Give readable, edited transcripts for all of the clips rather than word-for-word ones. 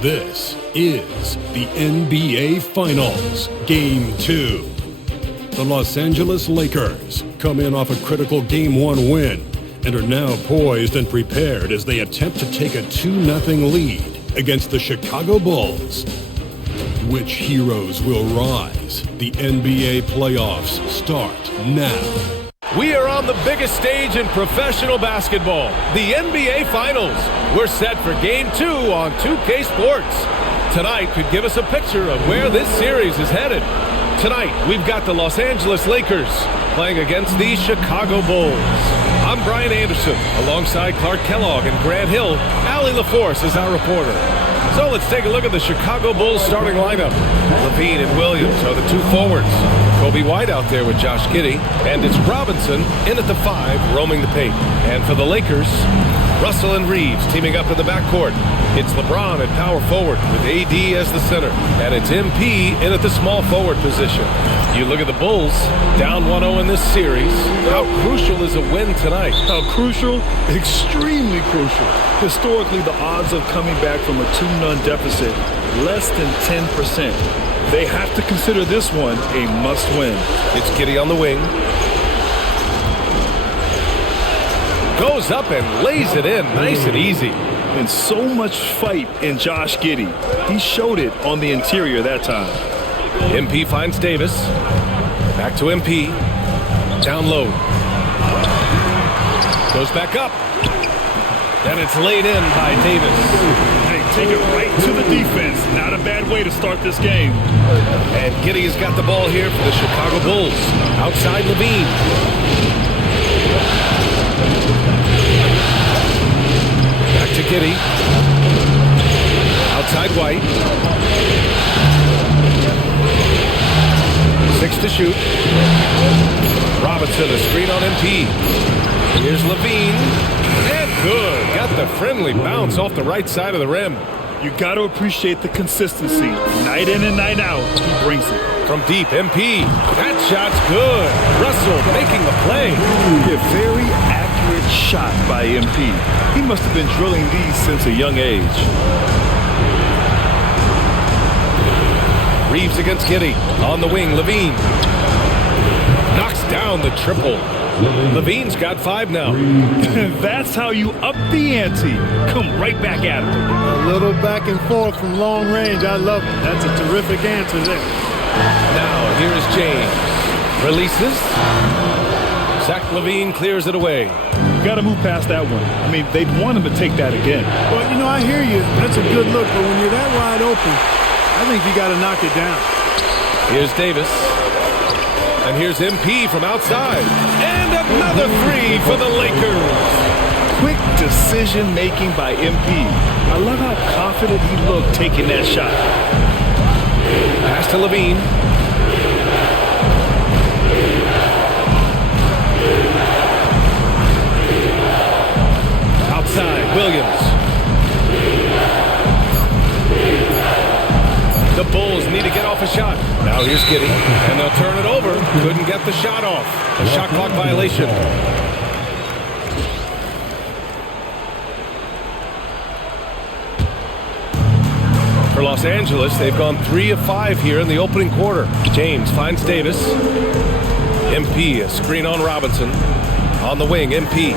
This is the NBA Finals, Game 2. The Los Angeles Lakers come in off a critical Game 1 win and are now poised and prepared as they attempt to take a 2-0 lead against the Chicago Bulls. Which heroes will rise? The NBA playoffs start now. We are on the biggest stage in professional basketball, the NBA Finals. We're set for Game 2 on 2K Sports. Tonight could give us a picture of where this series is headed. Tonight, we've got the Los Angeles Lakers playing against the Chicago Bulls. I'm Brian Anderson, alongside Clark Kellogg and Grant Hill. Allie LaForce is our reporter. So let's take a look at the Chicago Bulls starting lineup. Levine and Williams are the two forwards. Kobe White out there with Josh Giddey. And it's Robinson in at the 5, roaming the paint. And for the Lakers, Russell and Reeves teaming up in the backcourt. It's LeBron at power forward with AD as the center. And it's MP in at the small forward position. You look at the Bulls, down 1-0 in this series. How crucial is a win tonight? How crucial? Extremely crucial. Historically, the odds of coming back from a 2-0 deficit, less than 10%. They have to consider this one a must-win. It's Giddey on the wing. Goes up and lays it in, nice and easy. And so much fight in Josh Giddey. He showed it on the interior that time. MP finds Davis. Back to MP. Down low. Goes back up. And it's laid in by Davis. Hey, take it right to the defense. Not a bad way to start this game. And Giddey has got the ball here for the Chicago Bulls. Outside Levine. Back to Giddey. Outside White. 6 to shoot. Robinson, a screen on MP. Here's Levine. And good. Got the friendly bounce off the right side of the rim. You got to appreciate the consistency. Night in and night out, he brings it. From deep, MP. That shot's good. Russell making the play. A very accurate shot by MP. He must have been drilling these since a young age. Reeves against Giddey. On the wing, Levine. Knocks down the triple. Levine's got 5 now. That's how you up the ante. Come right back at him. A little back and forth from long range. I love it. That's a terrific answer there. Now, here's James. Releases. Zach Levine clears it away. You got to move past that one. I mean, they'd want him to take that again. Well, you know, I hear you. That's a good look. But when you're that wide open, I think you got to knock it down. Here's Davis. And here's MP from outside. And another 3 for the Lakers. Quick decision-making by MP. I love how confident he looked taking that shot. Pass to Levine. Outside, Williams. The Bulls need to get off a shot. Now here's Giddey, and they'll turn it over. Couldn't get the shot off. A shot clock violation. For Los Angeles, they've gone 3 of 5 here in the opening quarter. James finds Davis. MP, a screen on Robinson. On the wing, MP.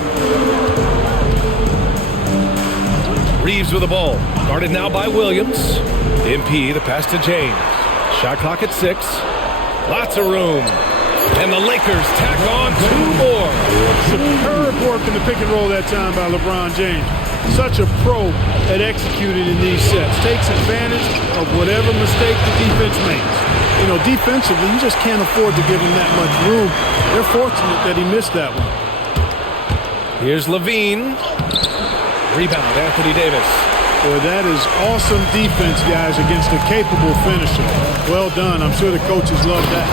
Reeves with the ball. Guarded now by Williams. MP, the pass to James. Shot clock at 6. Lots of room. And the Lakers tack on 2 more. Superb work in the pick and roll that time by LeBron James. Such a pro at executing in these sets. Takes advantage of whatever mistake the defense makes. You know, defensively, you just can't afford to give him that much room. They're fortunate that he missed that one. Here's Levine. Rebound, Anthony Davis. Boy, that is awesome defense, guys, against a capable finisher. Well done. I'm sure the coaches love that.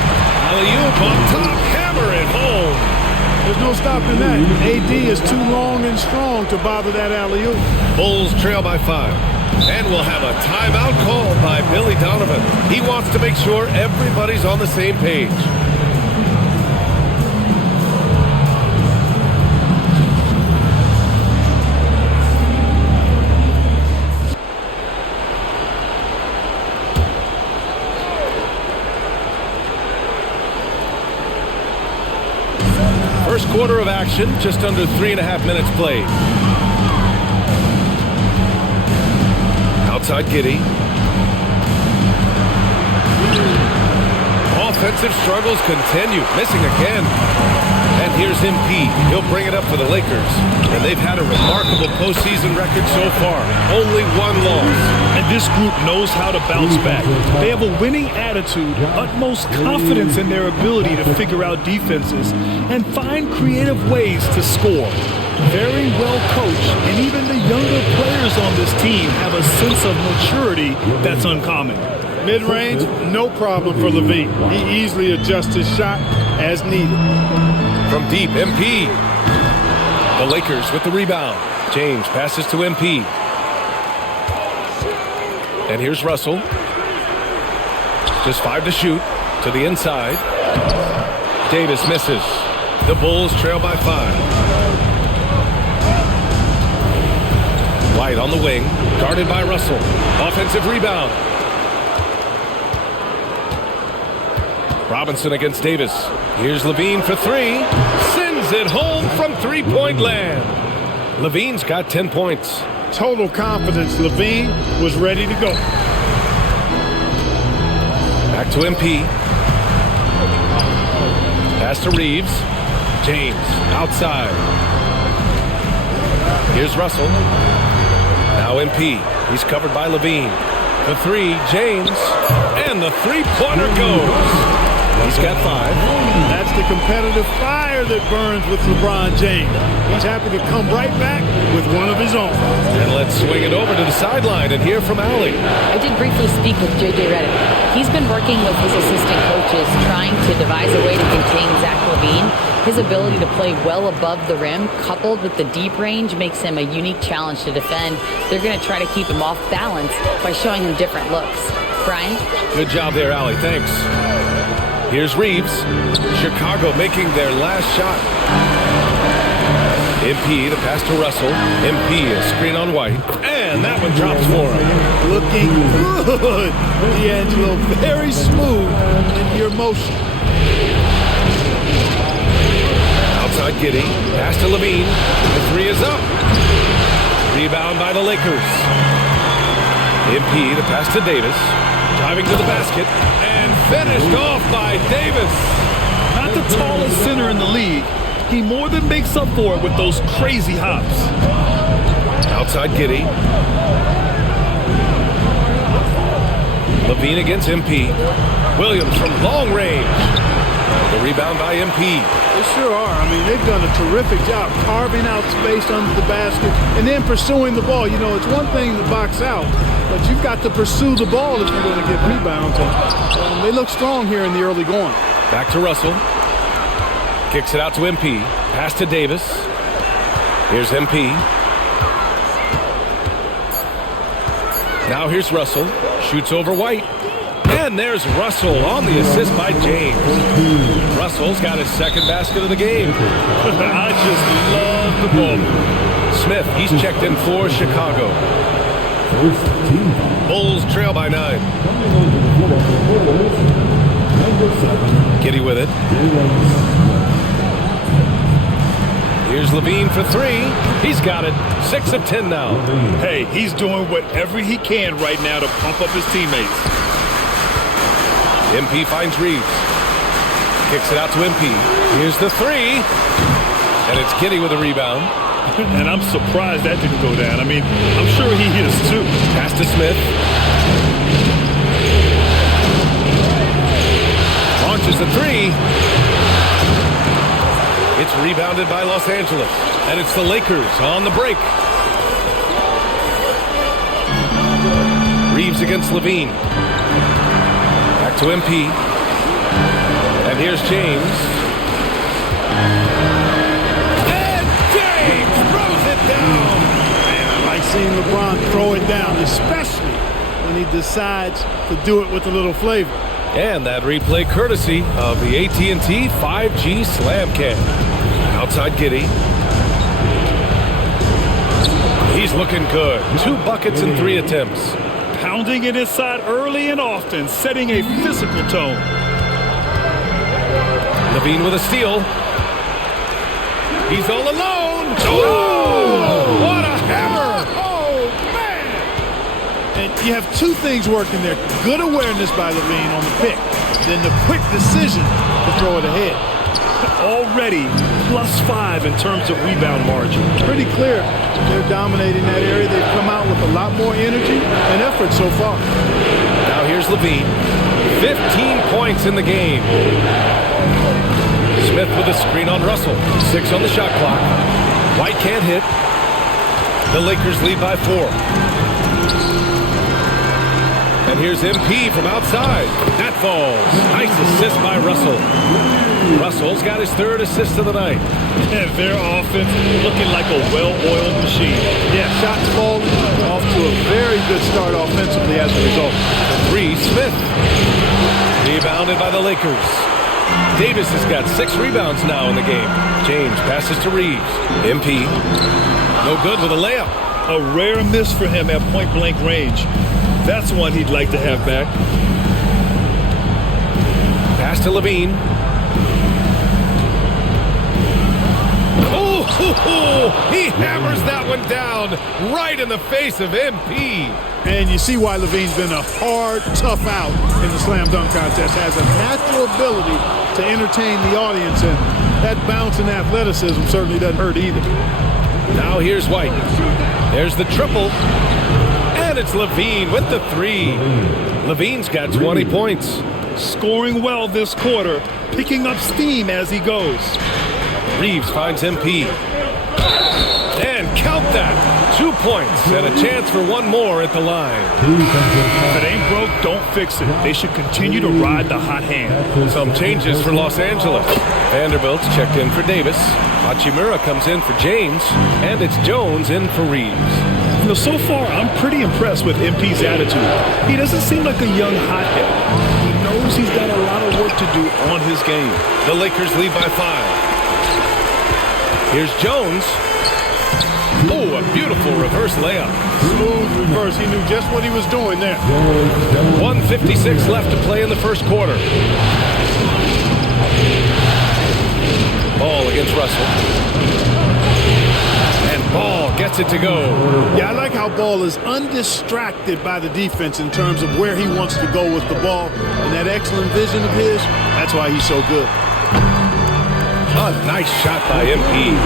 Alley-oop on top, hammer it home. There's no stopping that. AD is too long and strong to bother that alley-oop. Bulls trail by 5. And we'll have a timeout called by Billy Donovan. He wants to make sure everybody's on the same page. first quarter of action, just under 3.5 minutes played. Outside Giddey. Offensive struggles continue, missing again. And here's MP. He'll bring it up for the Lakers. And they've had a remarkable postseason record so far. Only one loss. And this group knows how to bounce back. They have a winning attitude, utmost confidence in their ability to figure out defenses and find creative ways to score. Very well coached, and even the younger players on this team have a sense of maturity that's uncommon. Mid-range, no problem for Levine. He easily adjusts his shot as needed. From deep, MP. The Lakers with the rebound. James passes to MP. And here's Russell. Just 5 to shoot. To the inside. Davis misses. The Bulls trail by 5. White on the wing. Guarded by Russell. Offensive rebound. Robinson against Davis. Here's Levine for 3. Sends it home from three-point land. Levine's got 10 points. Total confidence. Levine was ready to go. Back to MP. Pass to Reeves. James outside. Here's Russell. Now MP. He's covered by Levine. The 3, James. And the three-pointer goes. He's got 5. That's the competitive fire that burns with LeBron James. He's happy to come right back with one of his own. And let's swing it over to the sideline and hear from Allie. I did briefly speak with J.J. Redick. He's been working with his assistant coaches, trying to devise a way to contain Zach LaVine. His ability to play well above the rim, coupled with the deep range, makes him a unique challenge to defend. They're going to try to keep him off balance by showing him different looks. Brian? Good job there, Allie. Thanks. Here's Reeves. Chicago making their last shot. MP, the pass to Russell. MP, a screen on White. And that one drops for him. Looking good. D'Angelo, very smooth in your motion. Outside Giddey. Pass to Levine. The 3 is up. Rebound by the Lakers. MP, the pass to Davis. Driving to the basket. And finished off by Davis. Not the tallest center in the league. He more than makes up for it with those crazy hops. Outside Giddey. Levine against MP. Williams from long range. The rebound by MP. They sure are. I mean, they've done a terrific job carving out space under the basket and then pursuing the ball. You know, it's one thing to box out, but you've got to pursue the ball if you're going to get rebounds. And they look strong here in the early going. Back to Russell. Kicks it out to MP. Pass to Davis. Here's MP. Now here's Russell. Shoots over White. And there's Russell on the assist by James. Russell's got his second basket of the game. I just love the ball. Smith, he's checked in for Chicago. Bulls trail by 9. Giddey with it. Here's Levine for 3. He's got it. 6 of 10 now. Hey, he's doing whatever he can right now to pump up his teammates. MP finds Reeves. Kicks it out to MP. Here's the 3. And it's Giddey with a rebound. And I'm surprised that didn't go down. I mean, I'm sure he hit us too. Pass to Smith. Launches the 3. It's rebounded by Los Angeles. And it's the Lakers on the break. Reeves against Levine. Back to MP. And here's James. And James throws it down. Man, I like seeing LeBron throw it down, especially when he decides to do it with a little flavor. And that replay courtesy of the AT&T 5G Slam Cam. Outside Giddey. He's looking good. 2 buckets in 3 attempts. Pounding it inside early and often, setting a physical tone. Levine with a steal. He's all alone. Oh! What a hammer! Oh, man! And you have two things working there. Good awareness by Levine on the pick. Then the quick decision to throw it ahead. Already +5 in terms of rebound margin. Pretty clear they're dominating that area. They've come out with a lot more energy and effort so far. Now here's Levine. 15 points in the game. Smith with a screen on Russell. 6 on the shot clock. White can't hit. The Lakers lead by 4. And here's MP from outside. That falls. Nice assist by Russell. Russell's got his 3rd assist of the night. And their offense looking like a well-oiled machine. Yeah, shots falling. Off to a very good start offensively as a result. 3, Smith. Rebounded by the Lakers. Davis has got 6 rebounds now in the game. James passes to Reeves. MP. No good with a layup. A rare miss for him at point-blank range. That's one he'd like to have back. Pass to Levine. Oh, he hammers that one down right in the face of MP. And you see why Levine's been a hard, tough out in the slam dunk contest. Has a natural ability to entertain the audience, and that bounce and athleticism certainly doesn't hurt either. Now here's White. There's the triple. And it's Levine with the 3. Levine's got 20 points. Scoring well this quarter, picking up steam as he goes. Reeves finds MP. And count that. 2 points and a chance for one more at the line. If it ain't broke, don't fix it. They should continue to ride the hot hand. Some changes for Los Angeles. Vanderbilt's checked in for Davis. Hachimura comes in for James. And it's Jones in for Reeves. You know, so far, I'm pretty impressed with MP's attitude. He doesn't seem like a young hothead. He knows he's got a lot of work to do on his game. The Lakers lead by 5. Here's Jones. Oh, a beautiful reverse layup. Smooth reverse. He knew just what he was doing there. 1:56 left to play in the first quarter. Ball against Russell. And Ball gets it to go. Yeah, I like how Ball is undistracted by the defense in terms of where he wants to go with the ball. And that excellent vision of his, that's why he's so good. A nice shot by MP.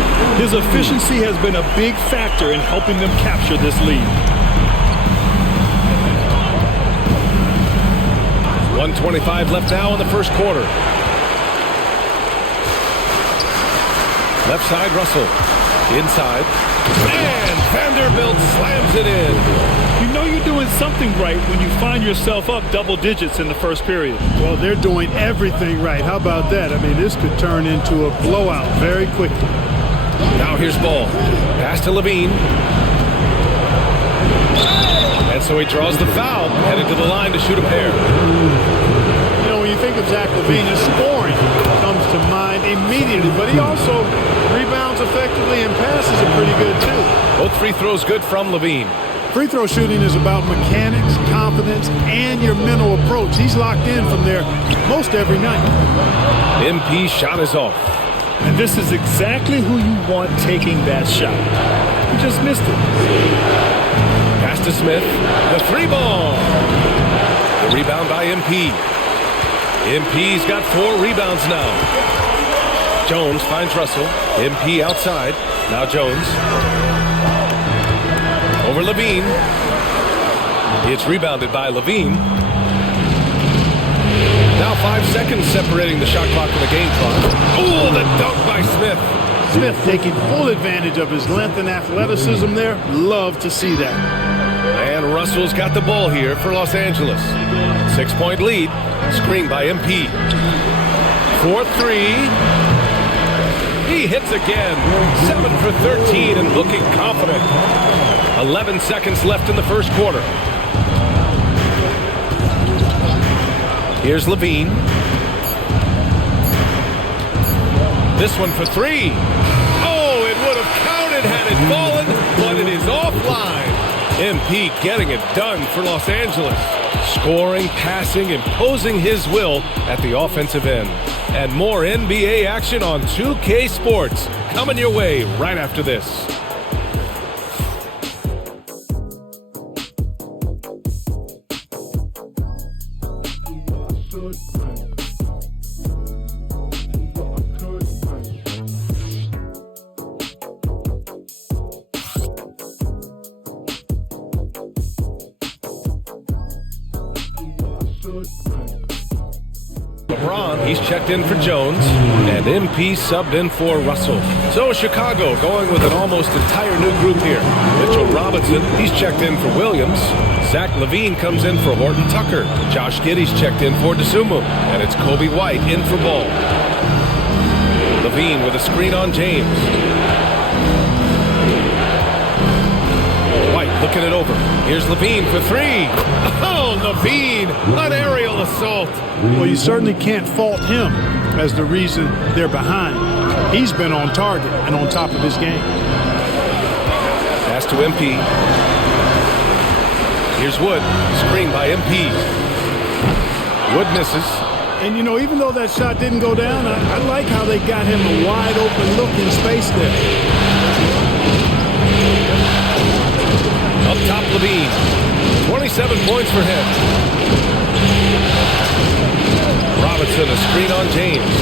His efficiency has been a big factor in helping them capture this lead. 1:25 left now in the first quarter. Left side, Russell. Inside. And Vanderbilt slams it in. You know you're doing something right when you find yourself up double digits in the first period. Well, they're doing everything right. How about that? I mean, this could turn into a blowout very quickly. Now here's Ball. Pass to Levine. And so he draws the foul, headed to the line to shoot a pair. You know, when you think of Zach LaVine, his scoring comes to mind immediately, but he also rebounds effectively and passes it pretty good, too. Both free throws good from Levine. Free throw shooting is about mechanics, confidence, and your mental approach. He's locked in from there most every night. MP's shot is off. And this is exactly who you want taking that shot. He just missed it. Pass to Smith. The 3 ball. The rebound by MP. MP's got 4 rebounds now. Jones finds Russell. MP outside. Now Jones. Over Levine. It's rebounded by Levine. Now 5 seconds separating the shot clock from the game clock. Oh, the dunk by Smith. Smith taking full advantage of his length and athleticism there. Love to see that. And Russell's got the ball here for Los Angeles. 6-point lead. Screen by MP. 4-3. He hits again. 7 for 13 and looking confident. 11 seconds left in the first quarter. Here's Levine. This one for 3. Oh, it would have counted had it fallen, but it is offline. MP getting it done for Los Angeles. Scoring, passing, imposing his will at the offensive end. And more NBA action on 2K Sports coming your way right after this. LeBron, he's checked in for Jones, and MP subbed in for Russell. So Chicago going with an almost entire new group here. Mitchell Robinson, he's checked in for Williams. Zach LaVine comes in for Horton Tucker. Josh Giddey's checked in for DeSumo, and it's Kobe White in for Ball. LaVine with a screen on James. White looking it over. Here's LaVine for three. Oh, LaVine, an aerial assault. Well, you certainly can't fault him as the reason they're behind. He's been on target and on top of his game. Pass to MP. Here's Wood, screened by MP. Wood misses. And, you know, even though that shot didn't go down, I like how they got him a wide open look in space there. Up top, LaVine. 27 points for him. Robinson, a screen on James.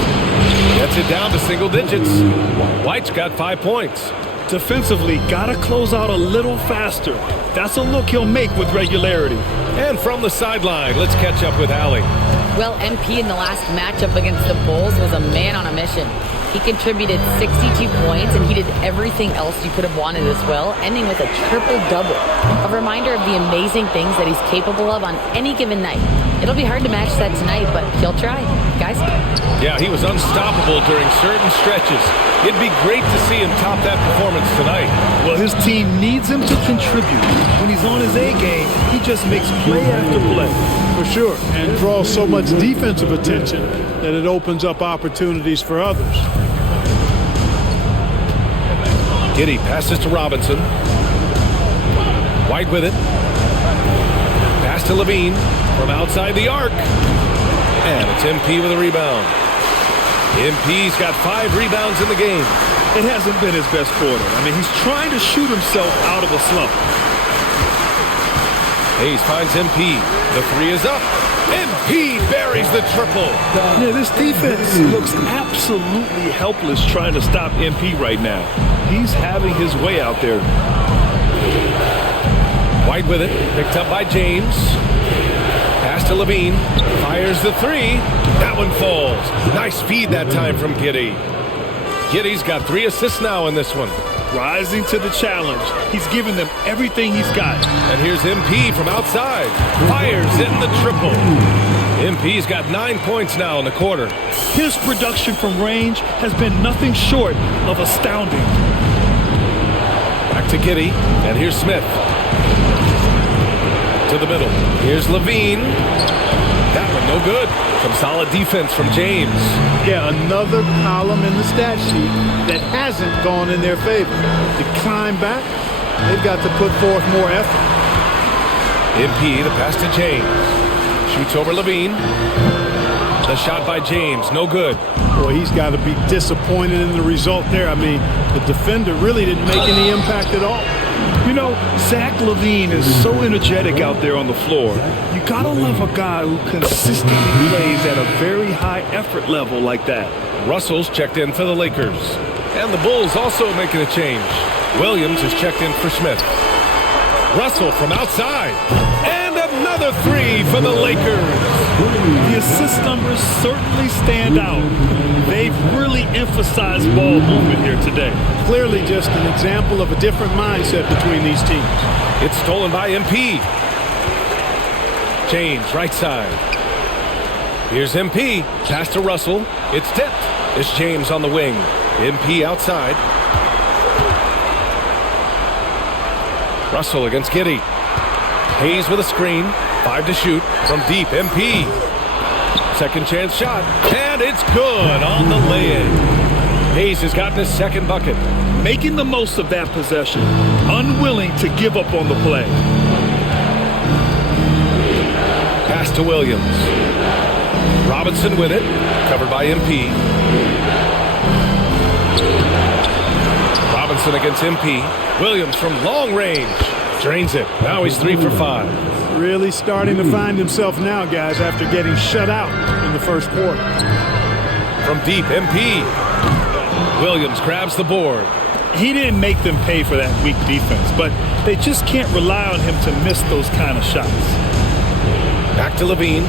Gets it down to single digits. White's got 5 points. Defensively, gotta close out a little faster. That's a look he'll make with regularity. And from the sideline, let's catch up with Allie. Well, MP in the last matchup against the Bulls was a man on a mission. He contributed 62 points, and he did everything else you could have wanted as well, ending with a triple-double. A reminder of the amazing things that he's capable of on any given night. It'll be hard to match that tonight, but he'll try. Guys? Yeah, he was unstoppable during certain stretches. It'd be great to see him top that performance tonight. Well, his team needs him to contribute. When he's on his A game, he just makes play after play. For sure, and draws so much defensive attention that it opens up opportunities for others. Giddey passes to Robinson. White with it. Pass to LaVine from outside the arc. And it's MP with a rebound. MP's got 5 rebounds in the game. It hasn't been his best quarter. I mean, he's trying to shoot himself out of a slump. Hayes finds MP. The three is up. MP buries the triple. Yeah, this defense looks absolutely helpless trying to stop MP right now. He's having his way out there. White with it. Picked up by James. Pass to LaVine. Fires the three. That one falls. Nice feed that time from Giddey. Giddey's got 3 assists now in this one. Rising to the challenge. He's given them everything he's got. And here's MP from outside. Fires in the triple. MP's got 9 points now in the quarter. His production from range has been nothing short of astounding. Back to Giddey. And here's Smith. To the middle. Here's LaVine. That one no good. Some solid defense from James. Yeah, another column in the stat sheet that hasn't gone in their favor. To climb back, they've got to put forth more effort. MP, the pass to James. Shoots over LaVine. The shot by James, no good. Boy, he's got to be disappointed in the result there. I mean, the defender really didn't make any impact at all. You know, Zach LaVine is so energetic out there on the floor. You gotta love a guy who consistently plays at a very high effort level like that. Russell's checked in for the Lakers. And the Bulls also making a change. Williams is checked in for Smith. Russell from outside. And another three for the Lakers. The assist numbers certainly stand out. They've really emphasized ball movement here today. Clearly just an example of a different mindset between these teams. It's stolen by MP. James, right side. Here's MP. Pass to Russell. It's tipped. It's James on the wing. MP outside. Russell against Giddey. Hayes with a screen. 5 to shoot. From deep, MP. Second chance shot. And it's good on the lay-in. Hayes has gotten his second bucket. Making the most of that possession. Unwilling to give up on the play. Pass to Williams. Robinson with it. Covered by MP. Robinson against MP. Williams from long range. Drains it. Now he's 3 for 5. Really starting to find himself now, guys, after getting shut out in the first quarter. From deep, MP. Williams grabs the board. He didn't make them pay for that weak defense, but they just can't rely on him to miss those kind of shots. Back to Levine.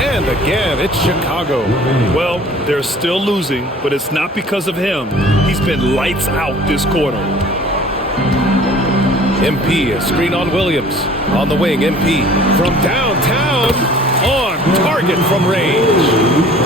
And again, it's Chicago. Well, they're still losing, but it's not because of him. He's been lights out this quarter. MP, a screen on Williams. On the wing, MP. From downtown, on target from range.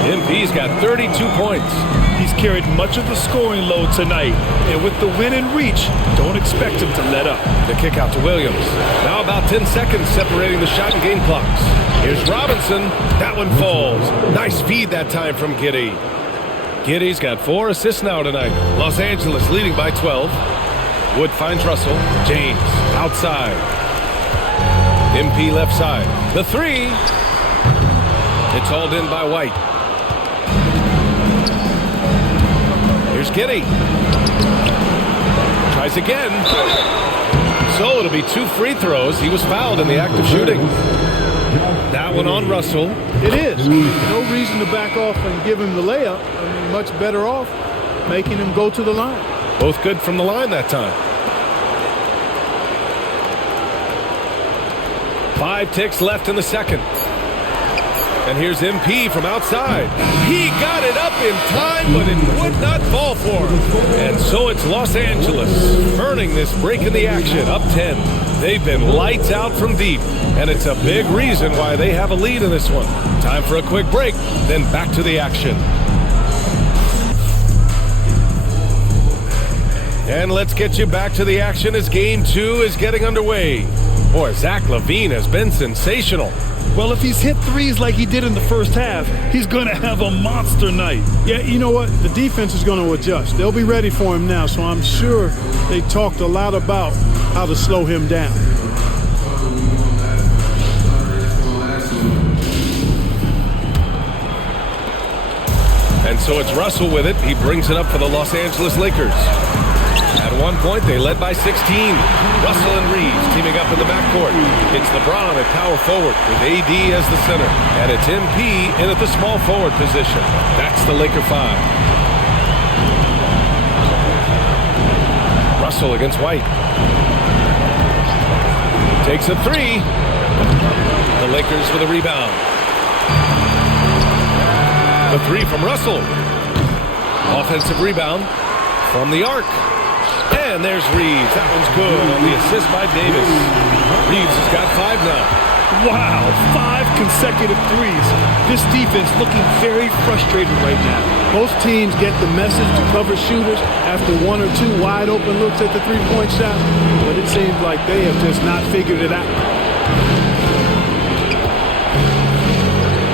MP's got 32 points. He's carried much of the scoring load tonight, and with the win in reach, don't expect him to let up. The kick out to Williams. Now about 10 seconds separating the shot and game clocks. Here's Robinson. That one falls. Nice feed that time from Giddey. Giddey's got 4 assists now tonight. Los Angeles leading by 12. Wood finds Russell. James outside. MP left side. The 3. It's hauled in by White. Here's Giddey. Tries again. So it'll be 2 free throws. He was fouled in the act of shooting. That one on Russell. It is. No reason to back off and give him the layup. I mean, much better off making him go to the line. Both good from the line that time. 5 ticks left in the second. And here's MP from outside. He got it up in time, but it would not fall for him. And so it's Los Angeles earning this break in the action, up 10. They've been lights out from deep, and it's a big reason why they have a lead in this one. Time for a quick break, then back to the action. And let's get you back to the action as Game 2 is getting underway. Boy, Zach LaVine has been sensational. Well, if he's hit threes like he did in the first half, he's going to have a monster night. Yeah, you know what? The defense is going to adjust. They'll be ready for him now, so I'm sure they talked a lot about how to slow him down. And so it's Russell with it. He brings it up for the Los Angeles Lakers. At one point, they led by 16. Russell and Reeves teaming up in the backcourt. It's LeBron at power forward with AD as the center. And it's MP in at the small forward position. That's the Laker 5. Russell against White. Takes a 3. The Lakers with a rebound. The 3 from Russell. Offensive rebound from the arc. And there's Reeves. That one's good on the assist by Davis. Reeves has got 5 now. Wow, 5 consecutive threes. This defense looking very frustrated right now. Most teams get the message to cover shooters after 1 or 2 wide open looks at the three-point shot, but it seems like they have just not figured it out.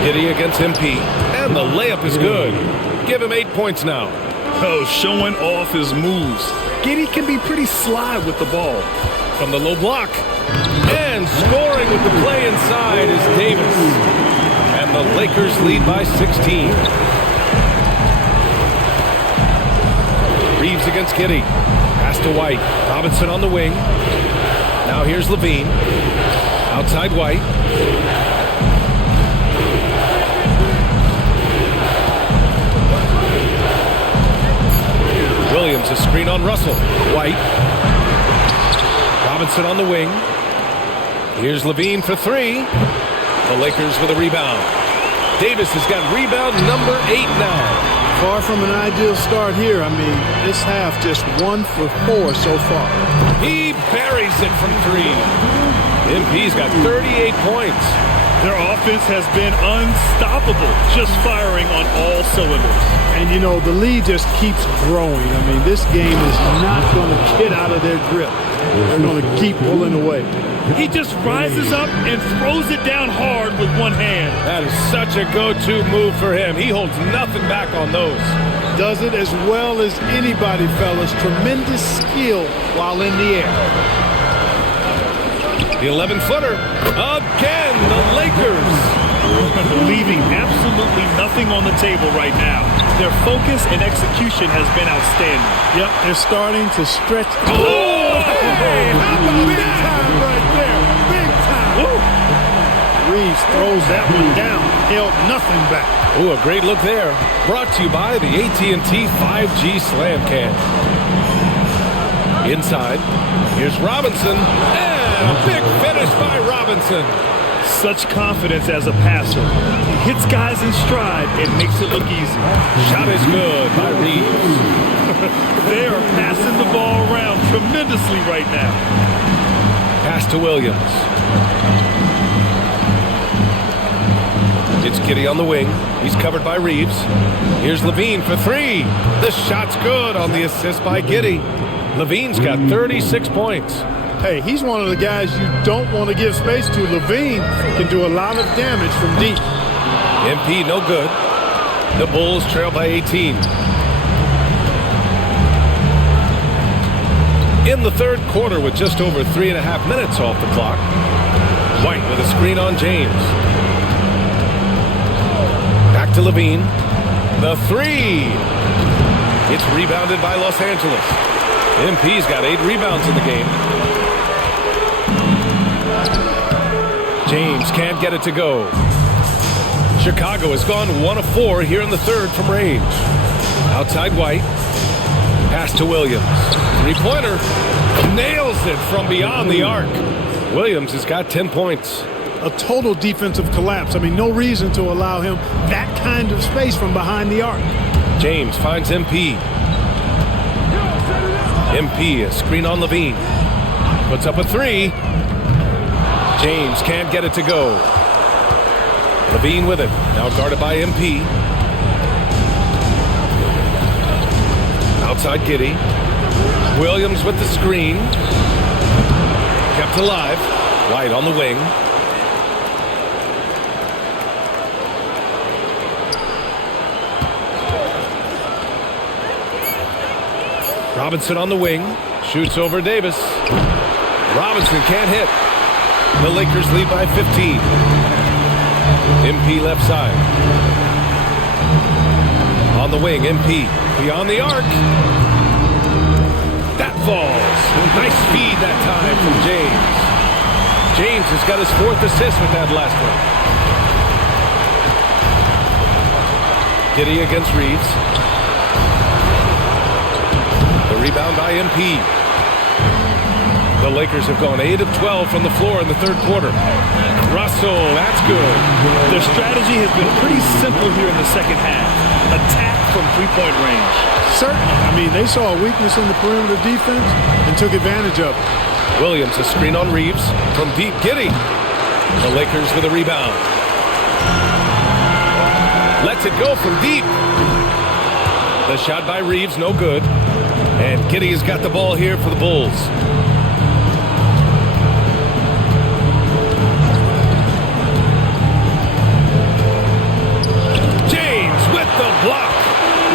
Giddey against MP. And the layup is good. Give him 8 points now. Oh, showing off his moves. Giddey can be pretty sly with the ball. From the low block. And scoring with the play inside is Davis. And the Lakers lead by 16. Reeves against Giddey. Pass to White. Robinson on the wing. Now here's Levine. Outside White. Williams, a screen on Russell. White. Robinson on the wing. Here's Levine for 3. The Lakers with a rebound. Davis has got rebound number 8 now. Far from an ideal start here. I mean, this half just 1 for 4 so far. He buries it from 3. MP's got 38 points. Their offense has been unstoppable, just firing on all cylinders. And, you know, the lead just keeps growing. I mean, this game is not going to get out of their grip. They're going to keep pulling away. He just rises up and throws it down hard with one hand. That is such a go-to move for him. He holds nothing back on those. Does it as well as anybody, fellas. Tremendous skill while in the air. The 11-footer. Again, the Lakers. Leaving absolutely nothing on the table right now. Their focus and execution has been outstanding. Yep, they're starting to stretch. Oh, hey, how about Big that? time right there. Big time. Woo. Reeves throws that one down. Held nothing back. Ooh, a great look there. Brought to you by the AT&T 5G Slam Can. Inside, here's Robinson. And a big finish by Robinson. Such confidence as a passer. He hits guys in stride and makes it look easy. Shot is good by Reeves. They are passing the ball around tremendously right now. Pass to Williams. It's Giddey on the wing. He's covered by Reeves. Here's Levine for three. The shot's good on the assist by Giddey. Levine's got 36 points. Hey, he's one of the guys you don't want to give space to. Levine can do a lot of damage from deep. MP no good. The Bulls trail by 18. In the third quarter with just over 3.5 minutes off the clock. White with a screen on James. Back to Levine. The three. It's rebounded by Los Angeles. MP's got 8 rebounds in the game. James can't get it to go. Chicago has gone 1 of 4 here in the third from range. Outside White. Pass to Williams. Three-pointer. Nails it from beyond the arc. Williams has got 10 points. A total defensive collapse. I mean, no reason to allow him that kind of space from behind the arc. James finds MP. MP, a screen on Levine. Puts up a three. James can't get it to go. Levine with it. Now guarded by MP. Outside Giddey. Williams with the screen. Kept alive. White on the wing. Robinson on the wing. Shoots over Davis. Robinson can't hit. The Lakers lead by 15. MP left side. On the wing, MP. Beyond the arc. That falls. Nice feed that time from James. James has got his 4th assist with that last one. Giddey against Reeves. The rebound by MP. The Lakers have gone 8 of 12 from the floor in the third quarter. Russell, that's good. Their strategy has been pretty simple here in the second half. Attack from three-point range. Certainly. I mean, they saw a weakness in the perimeter defense and took advantage of it. Williams, a screen on Reeves. From deep, Giddey. The Lakers with a rebound. Lets it go from deep. The shot by Reeves, no good. And Giddey has got the ball here for the Bulls. James with the block.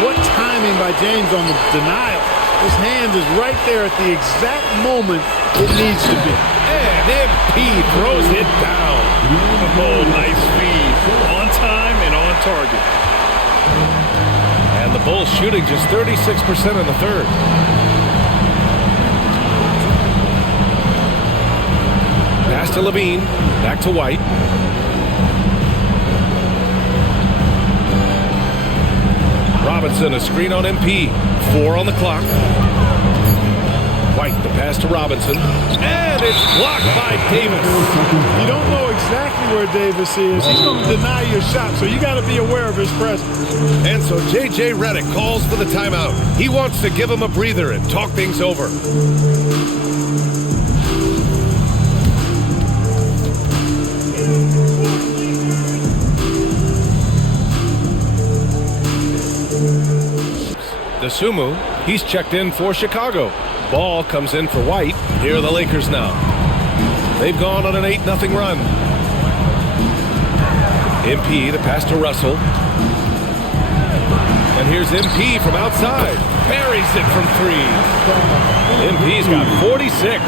What timing by James on the denial. His hand is right there at the exact moment it needs to be. And MP throws it down. Oh, nice feed. On time and on target. And the Bulls shooting just 36% in the third. Pass to Levine. Back to White. Robinson, a screen on MP. 4 on the clock. White, the pass to Robinson. And it's blocked by Davis. You don't know exactly where Davis is. He's going to deny your shot, so you got to be aware of his presence. And so J.J. Redick calls for the timeout. He wants to give him a breather and talk things over. Sumu, he's checked in for Chicago. Ball comes in for White. Here are the Lakers now. They've gone on an 8-0 run. MP to pass to Russell. And here's MP from outside. Buries it from 3. MP's got 46.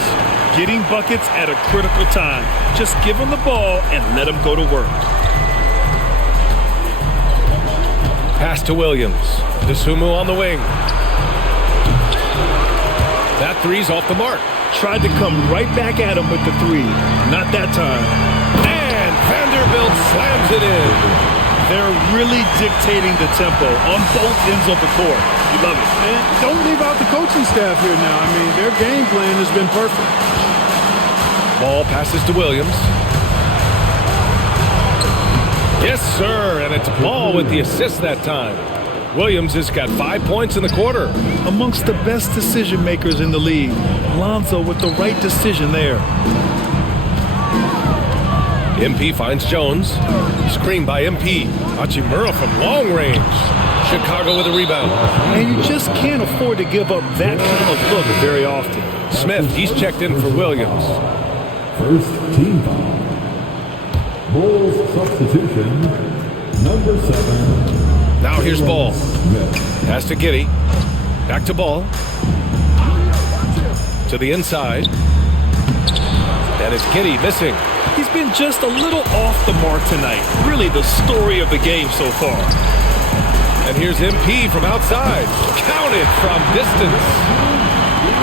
Getting buckets at a critical time. Just give him the ball and let him go to work. Pass to Williams. Dosunmu on the wing. That 3's off the mark. Tried to come right back at him with the 3. Not that time. And Vanderbilt slams it in. They're really dictating the tempo on both ends of the court. You love it. And don't leave out the coaching staff here now. I mean, their game plan has been perfect. Ball passes to Williams. Yes, sir, and it's Ball with the assist that time. Williams has got 5 points in the quarter. Amongst the best decision makers in the league. Lonzo with the right decision there. MP finds Jones. Screen by MP. Hachimura from long range. Chicago with a rebound. And you just can't afford to give up that kind of look very often. Smith, he's checked in for Williams. First team foul. Bulls substitution, number 7. Now here's Ball. Pass to Giddey. Back to Ball. To the inside. That is Giddey missing. He's been just a little off the mark tonight. Really the story of the game so far. And here's MP from outside. Counted from distance.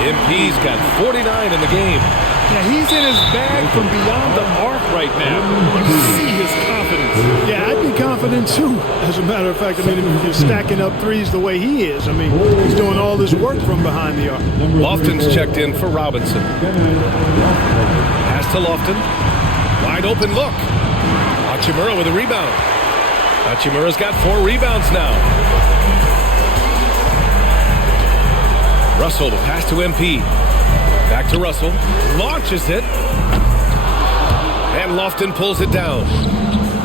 MP's got 49 in the game. Yeah, he's in his bag from beyond the arc right now. You see his confidence. Yeah, I'd be confident too. As a matter of fact, I mean, if you're stacking up threes the way he is, I mean, he's doing all this work from behind the arc. Lofton's checked in for Robinson. Pass to Lofton. Wide open look. Hachimura with a rebound. Hachimura's got 4 rebounds now. Russell to pass to MP. Back to Russell. Launches it. And Lofton pulls it down.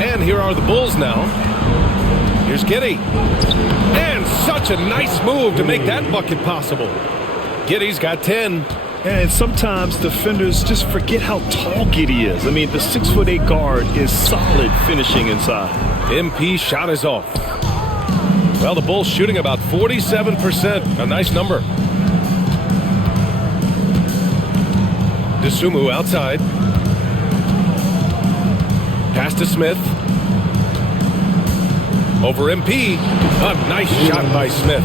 And here are the Bulls now. Here's Giddey. And such a nice move to make that bucket possible. Giddey's got 10. And sometimes defenders just forget how tall Giddey is. I mean, the 6'8" guard is solid finishing inside. MP shot is off. Well, the Bulls shooting about 47%. A nice number. Dosunmu outside. Pass to Smith. Over MP. A nice shot by Smith.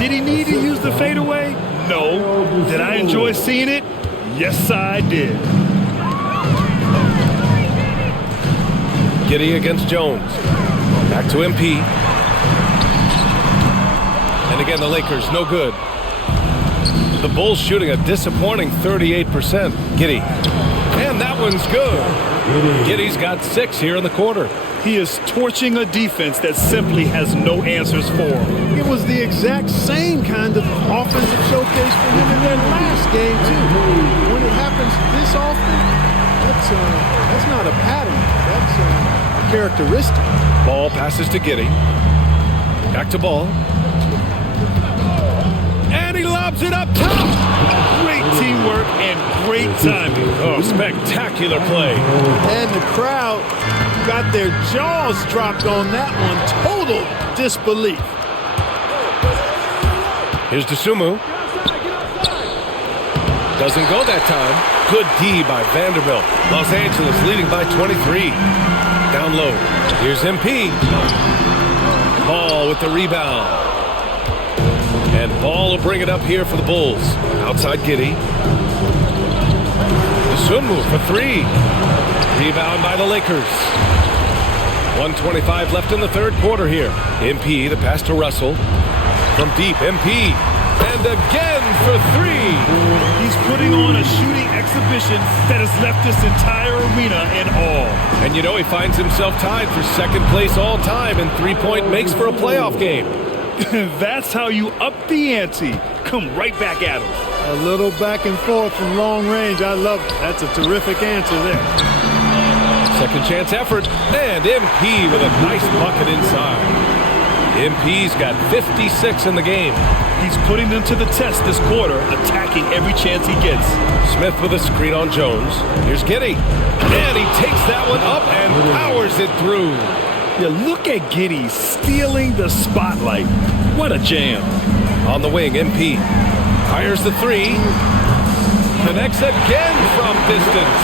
Did he need to use the fadeaway? No. Did I enjoy seeing it? Yes, I did. Giddey against Jones. Back to MP. And again, the Lakers, no good. The Bulls shooting a disappointing 38%. Giddey. And that one's good. Giddey's got 6 here in the quarter. He is torching a defense that simply has no answers for him. It was the exact same kind of offensive showcase for him in their last game, too. When it happens this often, that's not a pattern. That's a characteristic. Ball passes to Giddey. Back to Ball. And he lobs it up top. Great teamwork and great timing. Oh, spectacular play. And the crowd got their jaws dropped on that one. Total disbelief. Here's Dosunmu. Doesn't go that time. Good D by Vanderbilt. Los Angeles leading by 23. Down low. Here's MP. Ball with the rebound. And Ball will bring it up here for the Bulls. Outside Giddey. Dosunmu for 3. Rebound by the Lakers. 1:25 left in the third quarter here. MP, the pass to Russell. From deep, MP. And again for 3. He's putting on a shooting exhibition that has left this entire arena in awe. And you know he finds himself tied for second place all time in three-point makes for a playoff game. That's how you up the ante. Come right back at him. A little back and forth from long range. I love it. That's a terrific answer there. Second chance effort. And MP with a nice bucket inside. MP's got 56 in the game. He's putting them to the test this quarter, attacking every chance he gets. Smith with a screen on Jones. Here's Giddey. And he takes that one up and powers it through. Yeah, look at Giddey stealing the spotlight. What a jam. On the wing, MP. Fires the three. Connects again from distance.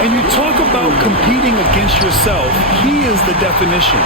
And you talk about competing against yourself. He is the definition.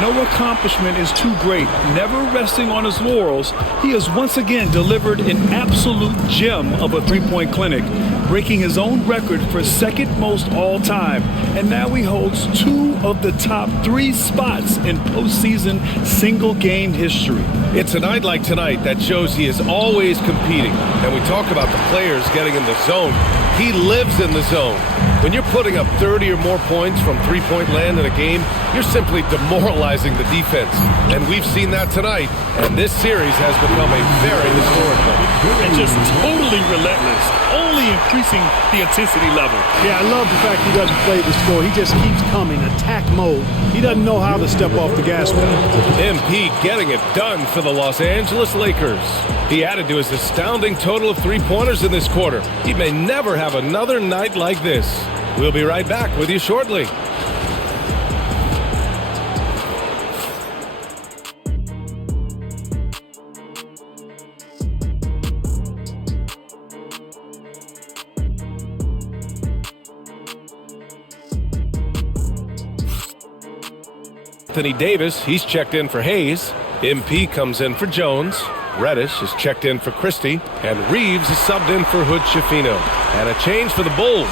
No accomplishment is too great. Never resting on his laurels, he has once again delivered an absolute gem of a three-point clinic, breaking his own record for second most all time. And now he holds 2 of the top 3 spots in postseason single-game history. It's a night like tonight that shows he is always competing. And we talk about the players getting in the zone. He lives in the zone. When you're putting up 30 or more points from three-point land in a game, you're simply demoralizing the defense. And we've seen that tonight. And this series has become a very historic one. And just totally relentless, only increasing the intensity level. Yeah, I love the fact he doesn't play the score. He just keeps coming, attack mode. He doesn't know how to step off the gas pedal. MP getting it done for the Los Angeles Lakers. He added to his astounding total of three-pointers in this quarter. He may never have another night like this. We'll be right back with you shortly. Anthony Davis, he's checked in for Hayes. MP comes in for Jones. Reddish is checked in for Christie. And Reeves is subbed in for Hood-Schifino. And a change for the Bulls.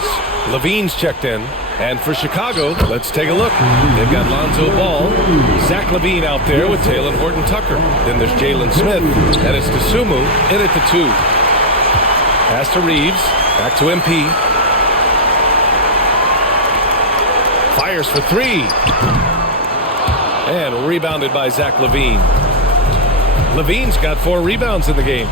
Levine's checked in. And for Chicago, let's take a look. They've got Lonzo Ball, Zach LaVine out there with Talen Horton-Tucker. Then there's Jalen Smith. And it's Dosunmu in at the 2. Pass to Reeves. Back to MP. Fires for 3. And rebounded by Zach LaVine. LaVine's got 4 rebounds in the game.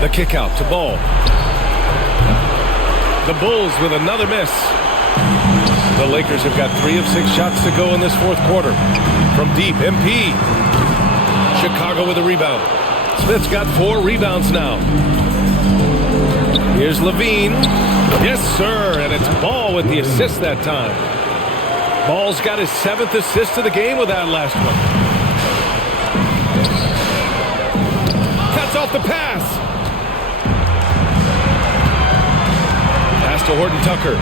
The kick out to Ball. The Bulls with another miss. The Lakers have got 3 of 6 shots to go in this fourth quarter. From deep, MP. Chicago with a rebound. Smith's got 4 rebounds now. Here's LaVine. Yes, sir, and it's Ball with the assist that time. Ball's got his 7th assist of the game with that last one. Cuts off the pass. Pass to Horton-Tucker.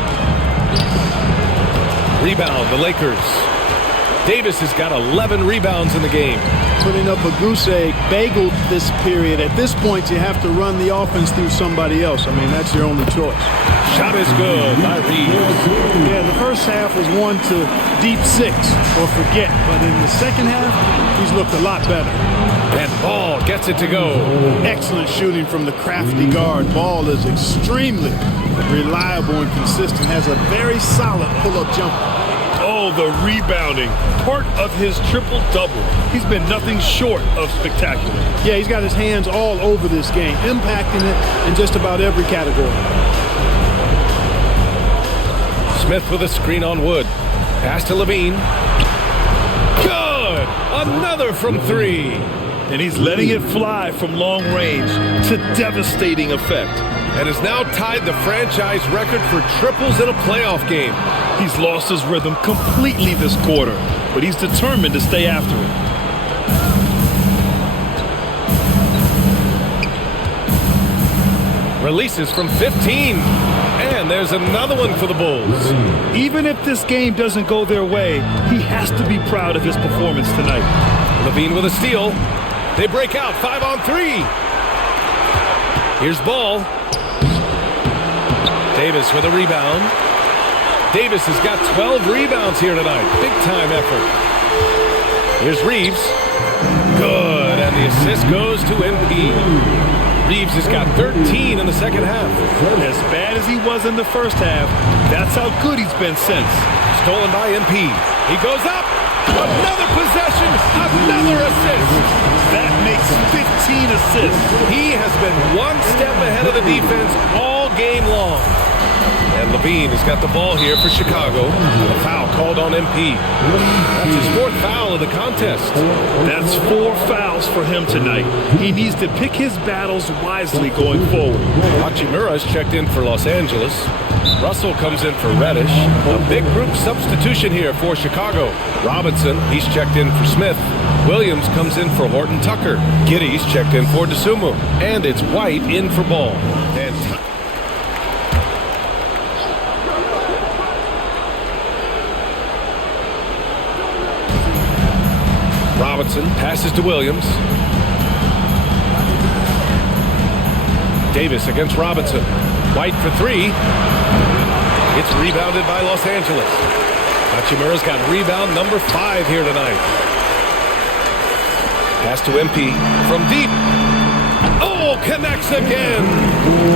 Rebound, the Lakers. Davis has got 11 rebounds in the game. Putting up a goose egg, bageled this period. At this point, you have to run the offense through somebody else. I mean, that's your only choice. Shot is good by Reeves. Yeah, the first half was 1 to deep 6 or forget. But in the second half, he's looked a lot better. And Ball gets it to go. Excellent shooting from the crafty guard. Ball is extremely reliable and consistent. Has a very solid pull-up jumper. Oh, the rebounding, part of his triple-double. He's been nothing short of spectacular. Yeah, he's got his hands all over this game, impacting it in just about every category. Smith with a screen on Wood. Pass to LaVine. Good! Another from 3. And he's letting it fly from long range to devastating effect. And has now tied the franchise record for triples in a playoff game. He's lost his rhythm completely this quarter, but he's determined to stay after it. Releases from 15. And there's another one for the Bulls. Even if this game doesn't go their way, he has to be proud of his performance tonight. LaVine with a steal. They break out 5 on 3. Here's Ball. Davis with a rebound. Davis has got 12 rebounds here tonight. Big time effort. Here's Reeves. Good, and the assist goes to MP. Reeves has got 13 in the second half. As bad as he was in the first half, that's how good he's been since. Stolen by MP. He goes up. Another possession. Another assist. That makes 15 assists. He has been one step ahead of the defense all game long. And Levine has got the ball here for Chicago. A foul called on MP. That's his fourth foul of the contest. That's 4 fouls for him tonight. He needs to pick his battles wisely going forward. Hachimura's checked in for Los Angeles. Russell comes in for Reddish. A big group substitution here for Chicago. Robinson, he's checked in for Smith. Williams comes in for Horton Tucker. Giddy's checked in for DeSumo. And it's White in for Ball. And Robinson passes to Williams. Davis against Robinson. White for 3. It's rebounded by Los Angeles. Hachimura's got rebound number 5 here tonight. Pass to MP from deep. Oh, connects again.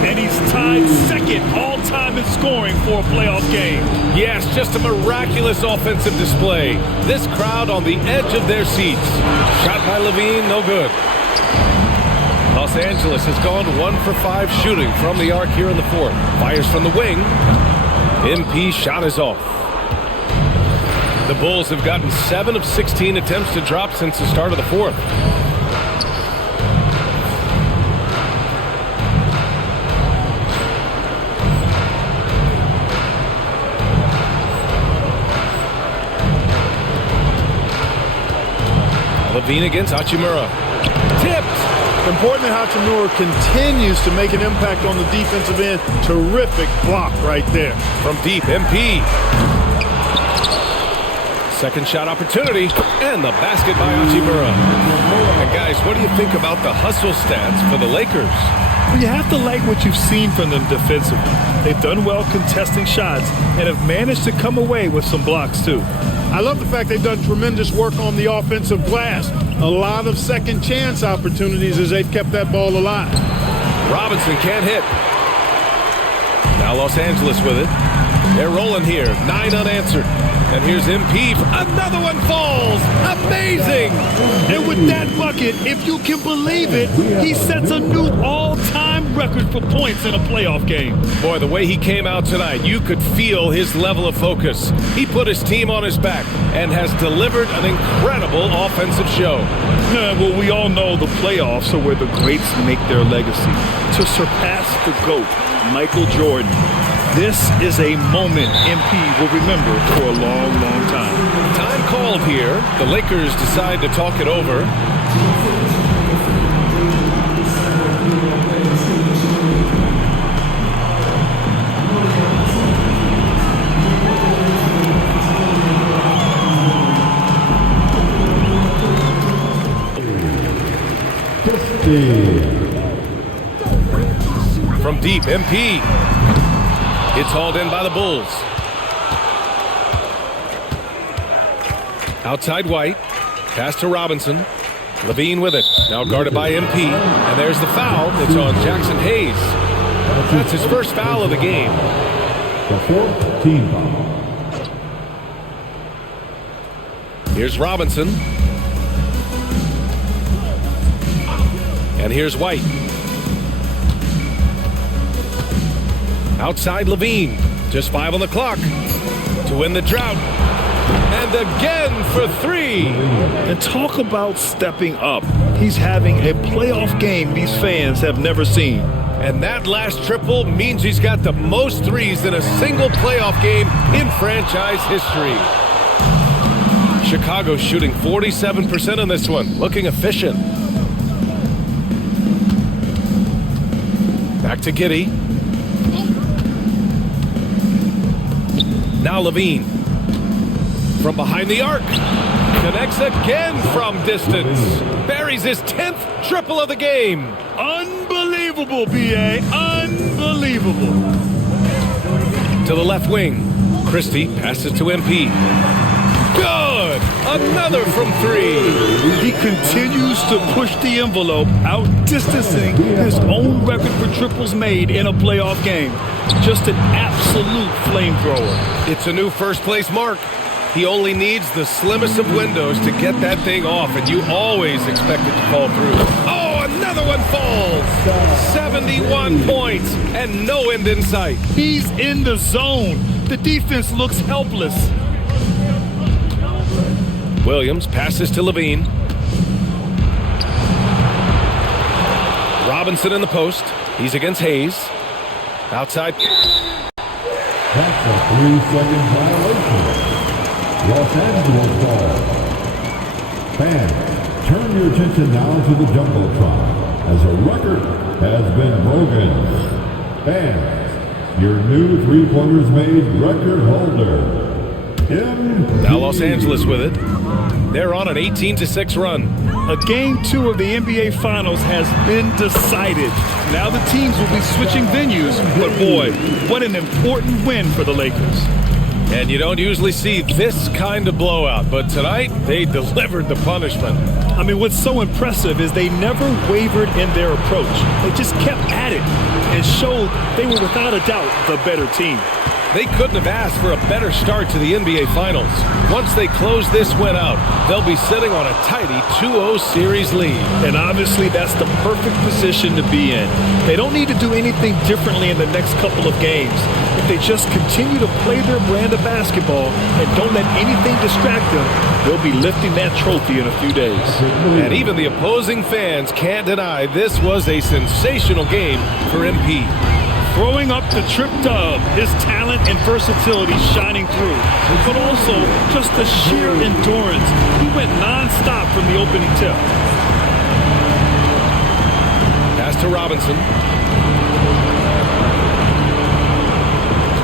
And he's tied second all-time in scoring for a playoff game. Yes, just a miraculous offensive display. This crowd on the edge of their seats. Shot by Levine, no good. Los Angeles has gone 1 for 5 shooting from the arc here in the fourth. Fires from the wing. MP shot is off. The Bulls have gotten 7 of 16 attempts to drop since the start of the fourth. Levine against Hachimura. Tipped. Important that Hachimura continues to make an impact on the defensive end. Terrific block right there. From deep, MP. Second shot opportunity, and the basket by Hachimura. And guys, what do you think about the hustle stats for the Lakers? Well, you have to like what you've seen from them defensively. They've done well contesting shots and have managed to come away with some blocks too. I love the fact they've done tremendous work on the offensive glass. A lot of second chance opportunities as they've kept that ball alive. Robinson can't hit. Now Los Angeles with it. They're rolling here. 9 unanswered. And here's MP. Another one falls. Amazing. And with that bucket, if you can believe it, he sets a new all-time record for points in a playoff game. Boy, the way he came out tonight, you could feel his level of focus. He put his team on his back and has delivered an incredible offensive show. Well, we all know the playoffs are where the greats make their legacy. To surpass the GOAT, Michael Jordan, this is a moment MP will remember for a long, long time. Time called here. The Lakers decide to talk it over. From deep, MP. It's hauled in by the Bulls. Outside White. Pass to Robinson. Levine with it. Now guarded by MP. And there's the foul. It's on Jackson Hayes. That's his first foul of the game. The fourth team foul. Here's Robinson. And here's White. Outside Levine. Just 5 on the clock to win the drought. And again for 3. And talk about stepping up. He's having a playoff game these fans have never seen. And that last triple means he's got the most threes in a single playoff game in franchise history. Chicago shooting 47% on this one, looking efficient. Back to Giddey. Now Levine. From behind the arc. Connects again from distance. Buries his 10th triple of the game. Unbelievable, B.A. Unbelievable. To the left wing. Christie passes to MP. Good! Another from 3. He continues to push the envelope, outdistancing his own record for triples made in a playoff game. Just an absolute flamethrower. It's a new first-place mark. He only needs the slimmest of windows to get that thing off, and you always expect it to fall through. Oh, Another one falls. 71 points and no end in sight. He's in the zone. The defense looks helpless. Williams passes to Levine. Robinson in the post. He's against Hayes. Outside. That's a 3-second violation. Los Angeles ball. Fans, turn your attention now to the Jumbotron as a record has been broken. Fans, your new three-pointers made record holder. Now Los Angeles with it. They're on an 18-6 run. A Game 2 of the NBA Finals has been decided. Now the teams will be switching venues, but boy, what an important win for the Lakers. And you don't usually see this kind of blowout, but tonight they delivered the punishment. I mean, what's so impressive is they never wavered in their approach. They just kept at it and showed they were without a doubt the better team. They couldn't have asked for a better start to the NBA Finals. Once they close this win out, they'll be sitting on a tidy 2-0 series lead. And obviously, that's the perfect position to be in. They don't need to do anything differently in the next couple of games. If they just continue to play their brand of basketball and don't let anything distract them, they'll be lifting that trophy in a few days. And even the opposing fans can't deny this was a sensational game for MP. Throwing up the trip dub, his talent and versatility shining through, but also just the sheer endurance. He went non-stop from the opening tip. Pass to Robinson.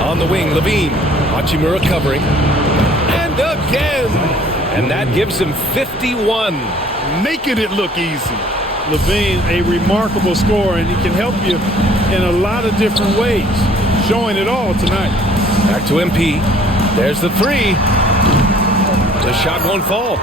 On the wing, Levine. Hachimura covering. And again! And that gives him 51. Making it look easy. Levine, a remarkable scorer, and he can help you in a lot of different ways. Showing it all tonight. Back to MP. There's the three. The shot won't fall.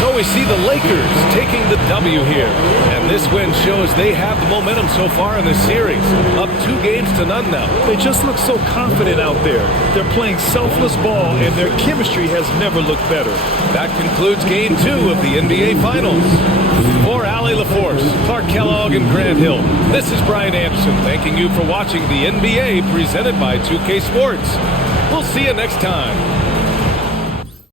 So we see the Lakers taking the W here. And this win shows they have the momentum so far in this series. Up 2-0 now. They just look so confident out there. They're playing selfless ball, and their chemistry has never looked better. That concludes Game 2 of the NBA Finals. For Allie LaForce, Clark Kellogg, and Grant Hill, this is Brian Anderson thanking you for watching the NBA presented by 2K Sports. We'll see you next time.